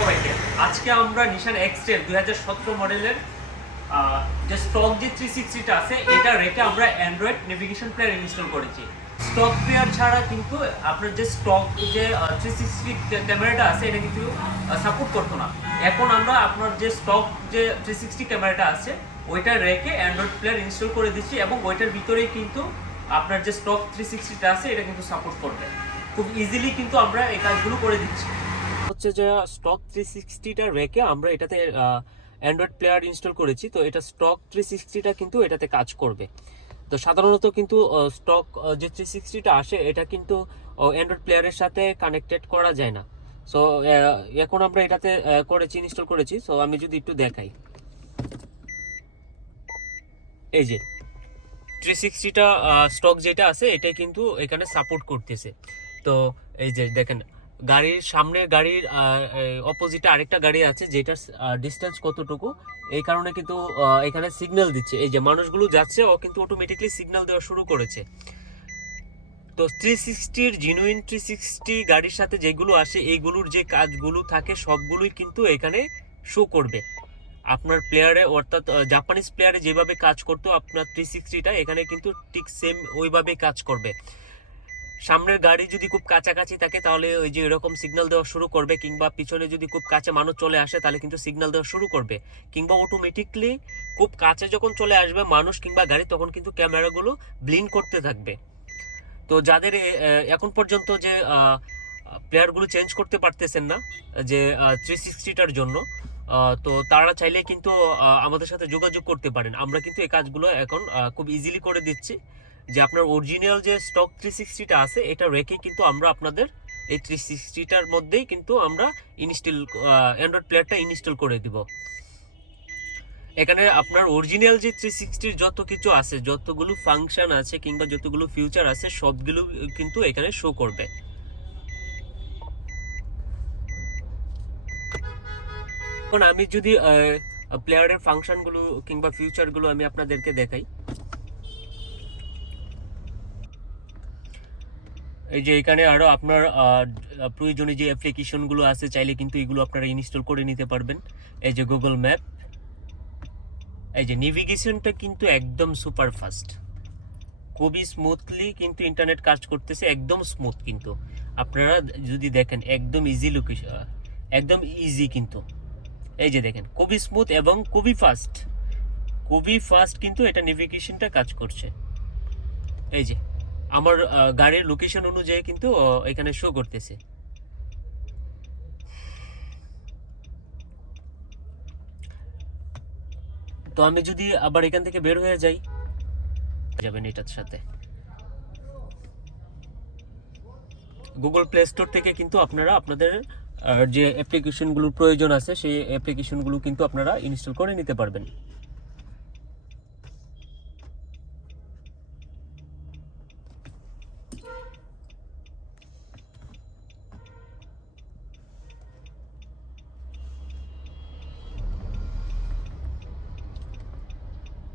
সবাইকে। আজকে আমরা নিশান এক্সট্রেল 2017 মডেলের যে স্টক যে 360টা আছে এটা রেখে আমরা অ্যান্ড্রয়েড নেভিগেশন প্লেয়ার ইনস্টল করেছি। স্টক প্লেয়ার ছাড়া কিন্তু আপনার যে স্টক যে 360 ক্যামেরাটা আছে এটা কিন্তু সাপোর্ট করতো না। এখন আমরা আপনার যে স্টক যে 360 ক্যামেরাটা আছে ওইটা রেখে অ্যান্ড্রয়েড প্লেয়ার ইনস্টল করে দিচ্ছি এবং ওইটার ভিতরেই কিন্তু আপনার যে স্টক 360টা আছে এটা কিন্তু সাপোর্ট করবে। খুব ইজিলি কিন্তু আমরা এই কাজগুলো করে দিচ্ছি। হচ্ছে যে স্টক 360টা রেখে আমরা এটাতে অ্যান্ড্রয়েড প্লেয়ার ইনস্টল করেছি, তো এটা স্টক 360টা কিন্তু এটাতে কাজ করবে। তো সাধারণত কিন্তু স্টক যে 360টা আসে এটা কিন্তু অ্যান্ড্রয়েড প্লেয়ারের সাথে কানেক্টেড করা যায় না। সো এখন আমরা এটাতে করেছি, ইনস্টল করেছি। সো আমি যদি একটু দেখাই, এই যে 360টা স্টক যেটা আছে এটাই কিন্তু এখানে সাপোর্ট করতেছে। তো এই যে দেখেন, গাড়ির সামনে গাড়ির অপোজিটে আরেকটা গাড়ি আছে যেটার ডিস্টেন্স কতটুকু, এই কারণে কিন্তু এখানে সিগন্যাল দিচ্ছে। এই যে মানুষগুলো যাচ্ছে ও কিন্তু অটোমেটিকলি সিগন্যাল দেওয়া শুরু করেছে। তো 360-র জেনুইন 360 গাড়ির সাথে যেগুলো আসে এইগুলোর যে কাজগুলো থাকে সবগুলোই কিন্তু এখানে শো করবে। আপনার প্লেয়ারে অর্থাৎ জাপানিজ প্লেয়ারে যেভাবে কাজ করতো আপনার 360টা এখানে কিন্তু ঠিক সেম ওইভাবে কাজ করবে। সামনের গাড়ি যদি খুব কাছাকাছি থাকে তাহলে ওই যে এরকম সিগন্যাল দেওয়া শুরু করবে, কিংবা পিছনে যদি খুব কাছে মানুষ চলে আসে তাহলে কিন্তু সিগন্যাল দেওয়া শুরু করবে, কিংবা অটোমেটিকলি খুব কাছে যখন চলে আসবে মানুষ কিংবা গাড়ি তখন কিন্তু ক্যামেরাগুলো ব্লিঙ্ক করতে থাকবে। তো যাদের এখন পর্যন্ত যে প্লেয়ারগুলো চেঞ্জ করতে পারতেছেন না যে 360টার জন্য, তো তারা চাইলে কিন্তু আমাদের সাথে যোগাযোগ করতে পারেন। আমরা কিন্তু এই কাজগুলো এখন খুব ইজিলি করে দিচ্ছি। যে আপনার অরিজিনাল যে স্টক 360টা আছে এটা রেখে কিন্তু আমরা আপনাদের এই 360টার মধ্যেই কিন্তু আমরা ইনস্টল অ্যান্ড্রয়েড প্লেয়ারটা ইনস্টল করে দিব। এখানে আপনার অরিজিনাল যে 360-র যত কিছু আছে, যতগুলো ফাংশন আছে কিংবা যতগুলো ফিউচার আছে সবগুলো কিন্তু এখানে শো করবে। এখন আমি যদি প্লেয়ারের ফাংশনগুলো কিংবা ফিউচারগুলো আমি আপনাদেরকে দেখাই, এই যে এখানে আরো আপনার প্রয়োজনীয় যে অ্যাপ্লিকেশনগুলো আছে চাইলে কিন্তু এগুলো আপনারা ইনস্টল করে নিতে পারবেন। এই যে গুগল ম্যাপ, এই যে নেভিগেশনটা কিন্তু একদম সুপার ফাস্ট, খুবই স্মুথলি কিন্তু ইন্টারনেট কাজ করতেছে, একদম স্মুথ। কিন্তু আপনারা যদি দেখেন একদম ইজি লোকেশন, একদম ইজি কিন্তু এই যে দেখেন খুবই স্মুথ এবং খুবই ফাস্ট, খুবই ফাস্ট কিন্তু এটা নেভিগেশনটা কাজ করছে। এই যে আমার গাড়ির লোকেশন অনুযায়ী কিন্তু এখানে শো করতেছে। তো আমি যদি আবার এখান থেকে বের হয়ে যাই যাবেন এটার সাথে গুগল প্লে স্টোর থেকে কিন্তু আপনারা আপনাদের যে অ্যাপ্লিকেশনগুলোর প্রয়োজন আছে সেই অ্যাপ্লিকেশনগুলো কিন্তু আপনারা ইনস্টল করে নিতে পারবেন।